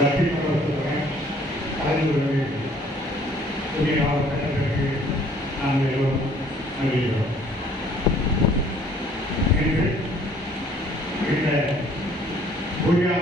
பத்திரிகையாளர்களுடன் கலந்து புதிய மாவட்டத்திற்கு நாம் எல்லோரும் அறிகிறோம் இன்று இந்த பூஜா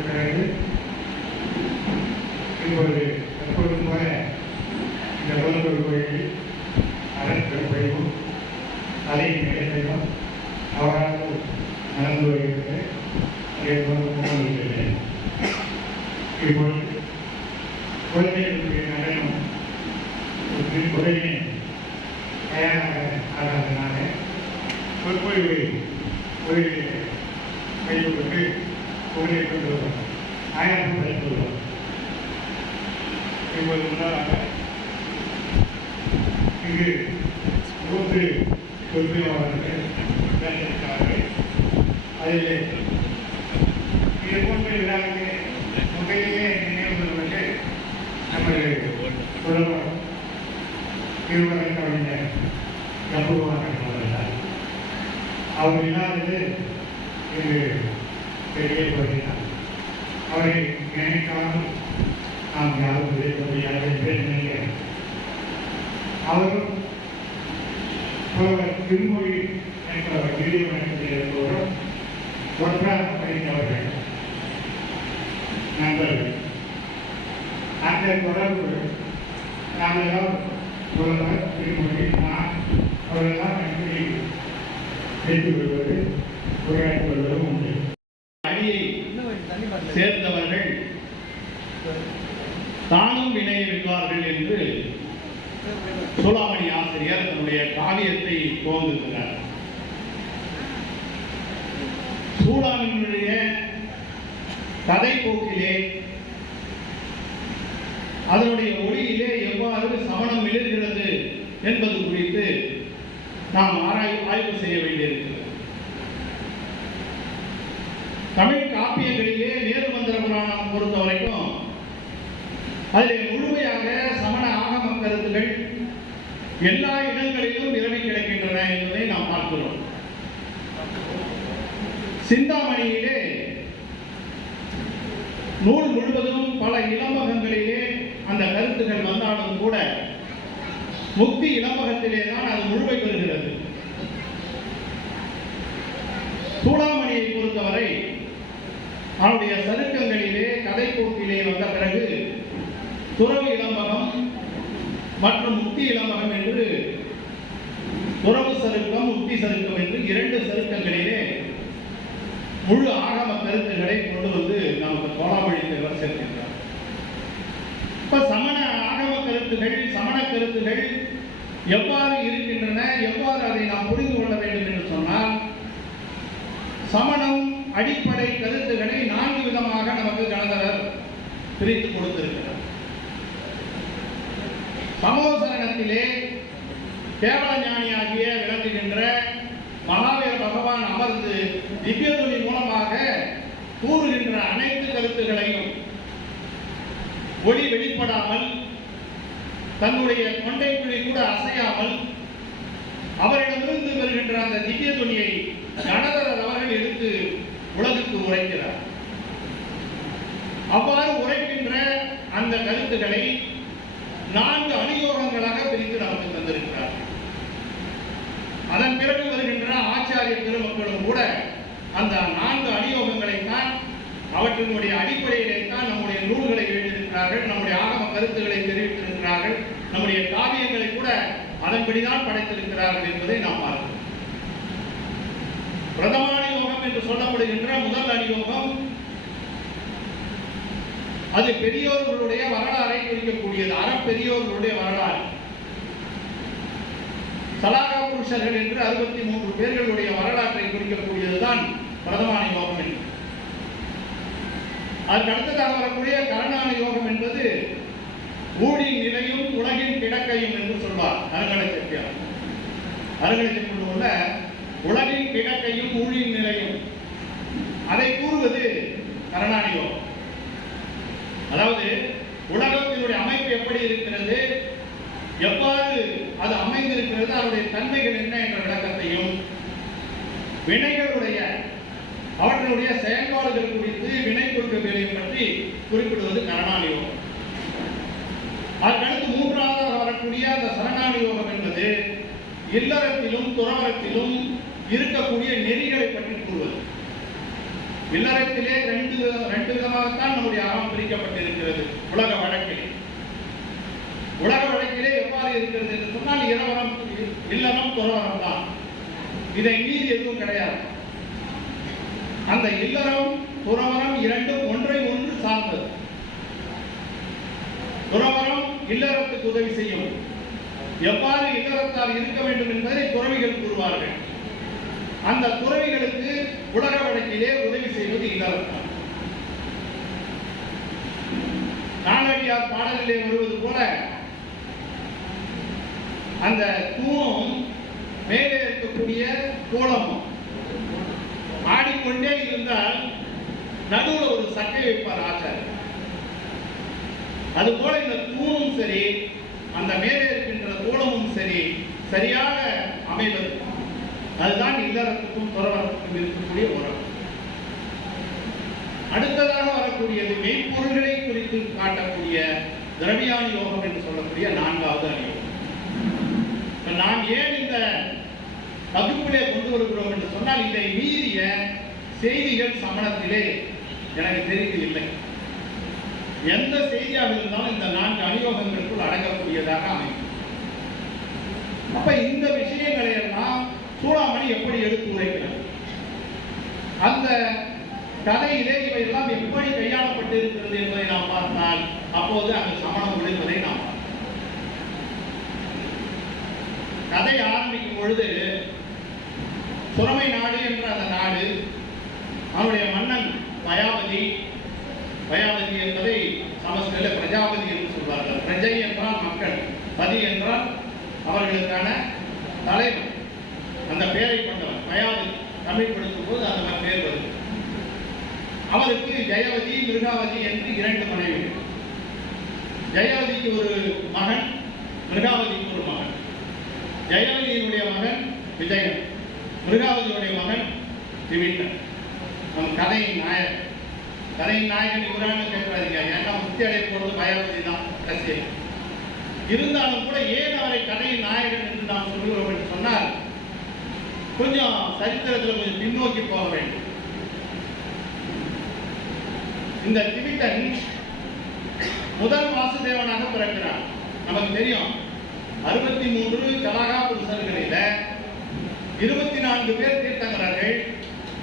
பிறகு இப்பொழுது எப்பொழுதும் போல இந்த கோயிலில் அவரால் நடந்து வருகிறது அதே முன்வைக்கிறேன் இப்பொழுது குழந்தைகளுடைய நடனம் ஒரு உடனே தயாராக ஆகாதனால சொற்பொழிவை ஒரு கைவிட்டு உங்களை கொண்டு வருவோம் ஆயிரம் படித்து வருவோம் இப்போது முன்னதாக இங்கு மூன்று சொற்பொழிவாளர்கள் தேர்ந்தெடுக்கிறார்கள் அதிலே இது போன்ற விழாவிலே புலவர் திருவரங்க கவிஞர் ஜம்புவார் அவர் இல்லாதது இது பெரிய போகிறார் அவரை நினைக்காமல் நாம் யாரும் இருக்க முடியாது அவரும் புலவர் திருமொழி என்ற நீதிமன்றத்தில் இருப்பவரும் ஒன்றாக படித்தவர்கள் நண்பர்கள். அந்த தொடர்பு நாமெல்லாம் புலவர் திருமொழி நான் அவரெல்லாம் எப்படி கொள்வது கொள்வதும் உண்டு. அணியை சேர்ந்தவர்கள் தானும் வினையிருப்பார்கள் என்று சூளாமணி ஆசிரியர் தன்னுடைய காவியத்தை துவங்குகிறார். சூளாமணியினுடைய கதை போக்கிலே அதனுடைய ஒளியிலே எவ்வாறு சமணம் எழுகிறது என்பது குறித்து நாம் ஆராய் ஆய்வு செய்ய வேண்டியிருக்கிறது. தமிழ் காப்பியங்களிலே நேரு மந்திர புராணம் பொறுத்த வரைக்கும் அதிலே முழுமையாக சமண ஆகம கருத்துகள் எல்லா இடங்களிலும் நிரம்பி கிடைக்கின்றன என்பதை நாம் பார்க்கிறோம். சிந்தாமணியிலே நூல் முழுவதும் பல இளம கூட முக்தி இளமகத்திலே தான் அது முழுமை பெறுகிறது. சூடாமணியை பொறுத்தவரை அவருடைய சருக்கங்களிலே கதை போக்கிலே வந்த பிறகு துறவு இளம்பகம் மற்றும் முக்தி இளம்பகம் என்று துறவு சருக்கம் முக்தி சருக்கம் என்று இரண்டு சருக்கங்களிலே முழு ஆகம கருத்துக்களை கொண்டு வந்து நமக்கு கோலாமொழி தேவர் சேர்க்கின்றார் இப்ப சமண ஆக கருத்துகள் சமண கருத்துகள் எவ்வாறு இருக்கின்றன எவ்வாறு அதை நாம் புரிந்து கொள்ள வேண்டும் என்று சொன்னால் சமணம் அடிப்படை கருத்துக்களை நான்கு விதமாக நமக்கு கணதரர் பிரித்து கொடுத்திருக்கிறார். சமோசரணத்திலே கேவல ஞானியாகிய விளங்குகின்ற மகாவீர பகவான் அமர்ந்து திவ்யதுளி மூலமாக கூறுகின்ற அனைத்து கருத்துகளையும் ஒளி வெளிப்படாமல் தன்னுடைய கொண்டைக்குழி கூட அசையாமல் அவரிடமிருந்து வருகின்ற அந்த திவ்ய துணியை கணதரர் அவர்கள் எடுத்து உலகுக்கு உரைக்கிறார். அவ்வாறு உரைக்கின்ற அந்த கருத்துக்களை நான்கு அணியோகங்களாக பிரித்து நமக்கு தந்திருக்கிறார். அதன் பிறகு வருகின்ற ஆச்சாரிய பெருமக்களும் கூட அந்த நான்கு அணியோகங்களைத்தான் அவற்றினுடைய அடிப்படையிலே தான் நம்முடைய நூல்களை எழுதியிருக்கிறார்கள் நம்முடைய ஆகம கருத்துக்களை படைத்திருக்கிறார்கள் நம்முடைய காவியங்களை கூட அதன்படிதான் படைத்திருக்கிறார்கள் என்பதை நாம் பார்க்கிறோம். பிரதம யோகம் என்று சொல்லப்படுகின்ற முதல் அணியோகம் அது பெரியோர்களுடைய வரலாறை குறிக்கக்கூடியது. அறப்பெரியோர்களுடைய வரலாறு. சலாகா புருஷர்கள் என்று அறுபத்தி மூன்று பேர்களுடைய வரலாற்றை குறிக்கக்கூடியதுதான் பிரதமான யோகம் என்று. அதுக்கு அடுத்ததாக வரக்கூடிய கரணான யோகம் என்பது ஊழின் நிலையும் உலகின் கிடக்கையும் என்று சொல்வார் அருங்கலை செட்டியார் அருங்கலை செப்பல் உள்ள உலகின் கிடக்கையும் ஊழின் நிலையும். அதை கூறுவது கரணான அதாவது உலகத்தினுடைய அமைப்பு எப்படி இருக்கிறது? எவ்வாறு அது அமைந்திருக்கிறது? அதனுடைய தன்மைகள் என்ன என்ற விளக்கத்தையும் வினைகளுடைய அவர்களுடைய செயல்பாடுகள் குறித்து வினை கொள்கைகளை பற்றி குறிப்பிடுவது கரணான அதற்கடுத்து மூன்றாவதாக வரக்கூடிய அந்த சரணான யோகம் என்பது இல்லறத்திலும் துறவரத்திலும் இருக்கக்கூடிய நெறிகளை பற்றி கூறுவது. இல்லறத்திலே ரெண்டு ரெண்டு விதமாகத்தான் நம்முடைய அறம் பிரிக்கப்பட்டிருக்கிறது உலக வழக்கில். உலக வழக்கிலே எவ்வாறு இருக்கிறது என்று சொன்னால் இளவரம் இல்லறம் துறவரம் தான். இதை மீறி எதுவும் கிடையாது. அந்த இல்லறம் துறவரம் இரண்டும் ஒன்றை ஒன்று சார்ந்தது துறவரம் இல்லறத்துக்கு உதவி செய்யும். எவ்வாறு இல்லறத்தால் இருக்க வேண்டும் என்பதை துறவிகள் கூறுவார்கள். அந்த துறவிகளுக்கு உலக வழக்கிலே உதவி செய்வது இல்லறத்தான் நாளடியார் பாடலிலே வருவது போல அந்த தூணும் மேலே இருக்கக்கூடிய கோலமும் ஆடிக்கொண்டே இருந்தால் நடுவில் ஒரு சட்டை வைப்பார் ஆச்சாரியர். அதுபோல இந்த தூணும் சரி அந்த மேலே இருக்கின்ற தூணமும் சரி சரியாக அமைவது. அதுதான் இல்லறத்துக்கும் துறவரத்துக்கும் இருக்கக்கூடிய உறவு. அடுத்ததாக வரக்கூடியது மெய்ப்பொருள்களை குறித்து காட்டக்கூடிய திரவியான யோகம் என்று சொல்லக்கூடிய நான்காவது அணியோகம் நாம் ஏன் இந்த வகுப்பிலே கொண்டு வருகிறோம் என்று சொன்னால் இதை மீறிய செய்திகள் சமணத்திலே எனக்கு தெரியவில்லை எந்த செய்தியாக இருந்தாலும் இந்த நான்கு அணியோகங்களுக்குள் அடங்கக்கூடியதாக அமைக்கும் அப்ப இந்த விஷயங்களை எல்லாம் சூடாமணி எப்படி எடுத்து உரைக்கிறது? அந்த கதையிலே இவையெல்லாம் எப்படி கையாளப்பட்டு இருக்கிறது என்பதை நாம் பார்த்தால் அப்போது அங்கு சமணம் விழுவதை நாம் கதை ஆரம்பிக்கும் பொழுது சுரமை நாடு என்ற அந்த நாடு அவனுடைய மன்னன் மயாபதி பயாபதி என்பதை சமஸ்கிருத பிரஜாபதி என்று சொல்வார்கள். பிரஜை என்றால் மக்கள் பதி என்றால் அவர்களுக்கான தலைவர். அந்த பெயரை கொண்டவர். பயாபதி தமிழ் படிக்கும் போது அந்த பெயர் வருது. அவருக்கு ஜெயவதி மிருகாவதி என்று இரண்டு மனைவிகள் ஜெயவதிக்கு ஒரு மகன் மிருகாவதிக்கு ஒரு மகன். ஜெயவதியினுடைய மகன் விஜயன். மிருகாவதியுடைய மகன் திவிட்டன் நம் கதையின் நாயகன். கதையின் நாயகன் இவரான கேட்கிறாதீங்க ஏன்னா முக்தி அடைய போறது பயாவதி தான் கடைசியில். இருந்தாலும் கூட ஏன் அவரை கதையின் நாயகன் என்று நாம் சொல்கிறோம் என்று சொன்னால் கொஞ்சம் சரித்திரத்தில் கொஞ்சம் பின்னோக்கி போக வேண்டும். இந்த திவிட்டன் முதல் வாசுதேவனாக பிறக்கிறார். நமக்கு தெரியும் அறுபத்தி மூன்று கலகா புருஷர்களில இருபத்தி நான்கு பேர் தீர்த்தங்கரர்கள்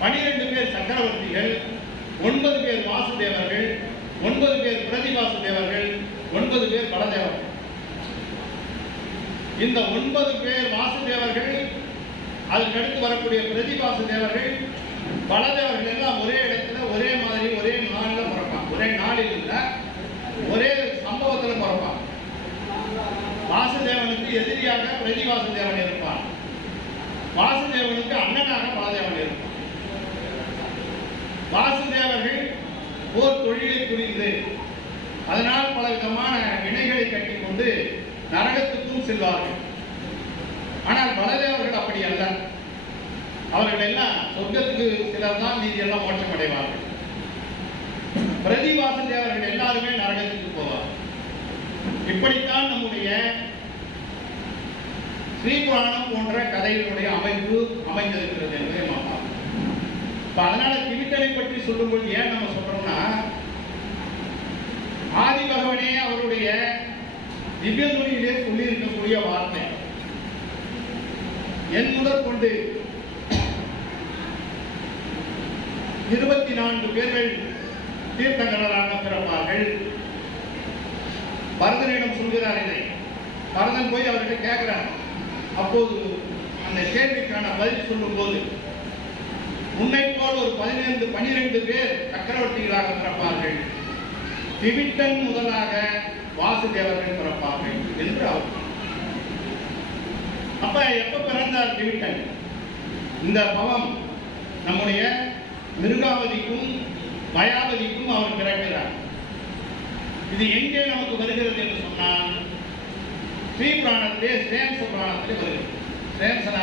பனிரெண்டு பேர் சக்கரவர்த்திகள் ஒன்பது பேர் வாசுதேவர்கள் ஒன்பது பேர் பிரதிவாசுதேவர்கள் ஒன்பது பேர் பலதேவர்கள். இந்த ஒன்பது பேர் வாசுதேவர்கள் அதுக்கடுத்து வரக்கூடிய பிரதிபாச தேவர்கள் பலதேவர்கள் எல்லாம் ஒரே இடத்துல ஒரே மாதிரி ஒரே நாளில் பிறப்பான் ஒரே நாளில் இல்லை ஒரே சம்பவத்தில் பிறப்பான் வாசுதேவனுக்கு எதிரியாக பிரதிவாசுதேவன் இருப்பான். வாசுதேவனுக்கு அண்ணனாக பலதேவன் இருப்பான். வாசுதேவர்கள் ஓர் தொழிலை புரிந்து அதனால் பல விதமான வினைகளை கட்டிக்கொண்டு நரகத்துக்கும் செல்வார்கள். ஆனால் பலதேவர்கள் அப்படி அல்ல. அவர்கள் எல்லாம் சொர்க்கத்துக்கு சிலர் தான் மீதி எல்லாம் மோட்சம் அடைவார்கள் பிரதிவாச தேவர்கள் எல்லாருமே நரகத்துக்கு போவார் இப்படித்தான் நம்முடைய ஸ்ரீபுராணம் போன்ற கதைகளுடைய அமைப்பு அமைந்திருக்கிறது என்பதை நாம் பார்க்கிறோம். இப்ப அதனால திவிட்டனை பற்றி சொல்லும்போது ஏன் நம்ம சொல்றோம்னா ஆதி பகவனே அவருடைய திவ்ய துணியிலே சொல்லி இருக்கக்கூடிய வார்த்தை. என் முதற் கொண்டு இருபத்தி நான்கு பேர்கள் தீர்த்தங்கடராக பிறப்பார்கள். பரதனிடம் சொல்கிறார் இதை. பரதன் போய் அவர்கிட்ட கேட்கிறார். அப்போது அந்த கேள்விக்கான பதில் சொல்லும்போது உன்னை போல் ஒரு பதினைந்து பனிரெண்டு பேர் சக்கரவர்த்திகளாக பிறப்பார்கள். திவிட்டன் முதலாக வாசுதேவர்கள் பிறப்பார்கள் என்று அவர் அப்ப எப்ப பிறந்தார் திவிட்டன்? இந்த பவம் நம்முடைய மிருகாவதிக்கும் பயாவதிக்கும் அவர் பிறக்கிறார். இது எங்கே நமக்கு வருகிறது என்று சொன்னால் ஸ்ரீ புராணத்திலே சேம்ச புராணத்திலே வருகிறது.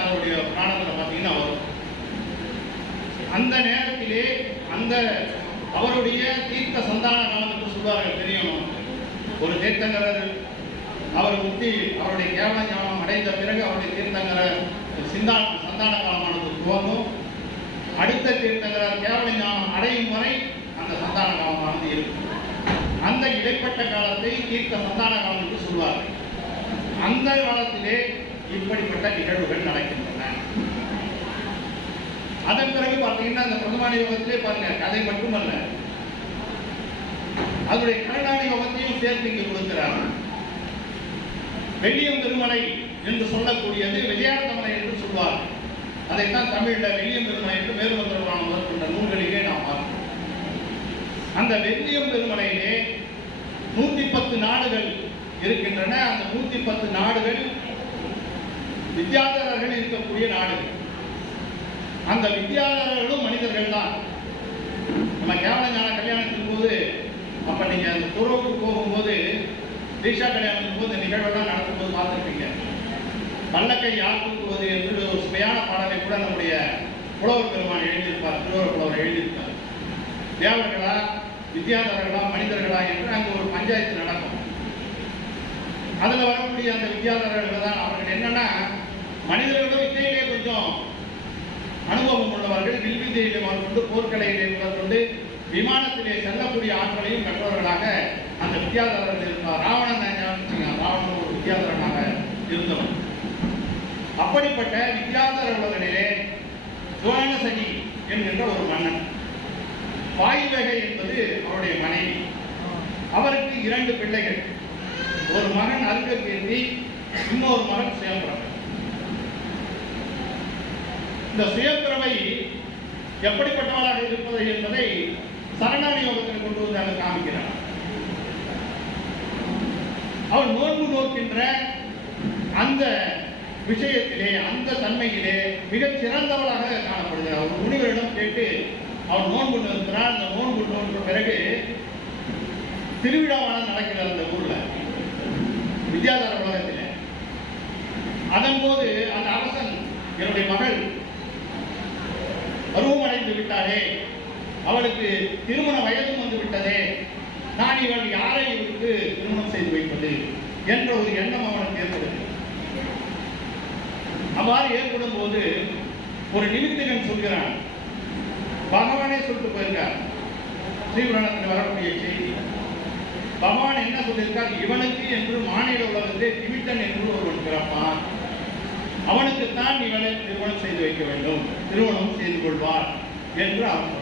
அவருடைய புராணத்தில் பார்த்தீங்கன்னா வரும். அந்த நேரத்திலே அந்த அவருடைய தீர்த்த சந்தான காலத்துக்கு என்று சொல்வார்கள் தெரியும்? ஒரு தீர்த்தங்கரர் அவர் முக்தி அவருடைய கேவல ஞானம் அடைந்த பிறகு அவருடைய தீர்த்தங்கர சிந்தான சந்தான காலமானது துவங்கும். அடுத்த தீர்த்தங்கரர் கேவல ஞானம் அடையும் வரை அந்த சந்தான காலமானது இருக்கும். அந்த இடைப்பட்ட காலத்தை தீர்த்த சந்தான காலம் என்று சொல்வார்கள். அந்த காலத்திலே இப்படிப்பட்ட நிகழ்வுகள் நடக்கின்றன. அதன் பிறகு பார்த்தீங்கன்னா அந்த பிரதமான யோகத்திலே பாருங்க கதை மட்டுமல்ல. அதனுடைய கருணாடி யோகத்தையும் சேர்த்து இங்கு கொடுக்கிறார். வெள்ளியம் பெருமலை என்று சொல்லக்கூடியது விஜயார்த்தமலை என்று சொல்வார். அதைத்தான் தமிழில் வெள்ளியம் பெருமலை என்று மேலுமந்திரமான முதற்கொண்ட நூல்களிலே நாம் பார்க்கிறோம் அந்த வெள்ளியம் பெருமலையிலே நூத்தி பத்து நாடுகள் இருக்கின்றன. அந்த நூத்தி பத்து நாடுகள் வித்யாதரர்கள் இருக்கக்கூடிய நாடுகள். அந்த வித்யாதரர்களும் மனிதர்கள் தான் நம்ம கேவல ஞான கல்யாணத்தின் போது அப்ப நீங்க அந்த துறவுக்கு போகும்போது தீஷா கல்யாணத்தின் போது நிகழ்வெல்லாம் நடத்தும் போது பார்த்துருப்பீங்க. பல்லக்கை யார் தூக்குவது என்று ஒரு சுவையான பாடலை கூட நம்முடைய புலவர் பெருமான் எழுதியிருப்பார் திருவள்ளுவர் புலவர் எழுதியிருப்பார். தேவர்களா வித்யாதரர்களா மனிதர்களா என்று அங்கே ஒரு பஞ்சாயத்து நடக்கும். அதுல வரக்கூடிய அந்த வித்யாதரர்கள் தான் அவர்கள் என்னன்னா மனிதர்கள் வித்தையிலே கொஞ்சம் அனுபவம் உள்ளவர்கள் முதற்கொண்டு போர்க்கலையிலே முதற்கொண்டு விமானத்திலே செல்லக்கூடிய ஆற்றலையும் கற்றவர்களாக அந்த வித்தியாதரர்கள் இருந்தார் ராவணன் ராவணன் ஒரு வித்தியாதரனாக இருந்தவன். அப்படிப்பட்ட வித்யாதரர்களிலே சுவனசகி என்கின்ற ஒரு மன்னன். வாயுவகை என்பது அவருடைய மனைவி. அவருக்கு இரண்டு பிள்ளைகள். ஒரு மகன் அருககீர்த்தி இன்னொரு மகன் சுயம்பிரபை இந்த சுயம்பிரபை எப்படிப்பட்டவளாக இருப்பது என்பதை சரணாணி யோகத்தில் கொண்டு வந்து அங்கு காமிக்கிறார். அவள் நோன்பு நோக்கின்ற அந்த விஷயத்திலே அந்த தன்மையிலே மிகச் சிறந்தவளாக காணப்படுகிறார். அவர் முனிவரிடம் கேட்டு அவள் நோன்பு நிறுத்தினார். அந்த நோன்பு நோன்ற பிறகு திருவிழாவான நடக்கிறது அந்த ஊர்ல. வித்யாதார உலகத்திலே. அதன் போது அந்த அரசன் என்னுடைய மகள் பருவமடைந்து விட்டாரே. அவளுக்கு திருமண வயதும் வந்து விட்டதே. நான் இவள் யாரை இவருக்கு திருமணம் செய்து வைப்பது என்ற ஒரு எண்ணம் அவனுக்கு ஏற்படுது. அவ்வாறு ஏற்படும் போது ஒரு நிமித்திகன் சொல்கிறான். பகவானே சொல்லிட்டு போயிருக்கார். ஸ்ரீபுராணத்தில் வரக்கூடிய செய்தி. பகவான் என்ன சொல்லியிருக்கார்? இவனுக்கு என்று மாநில உலகத்திலே நிமித்தன் என்று ஒருவன் பிறப்பான். அவனுக்குத்தான் இவனை திருமணம் செய்து வைக்க வேண்டும். திருமணம் செய்து கொள்வார் என்று அவர்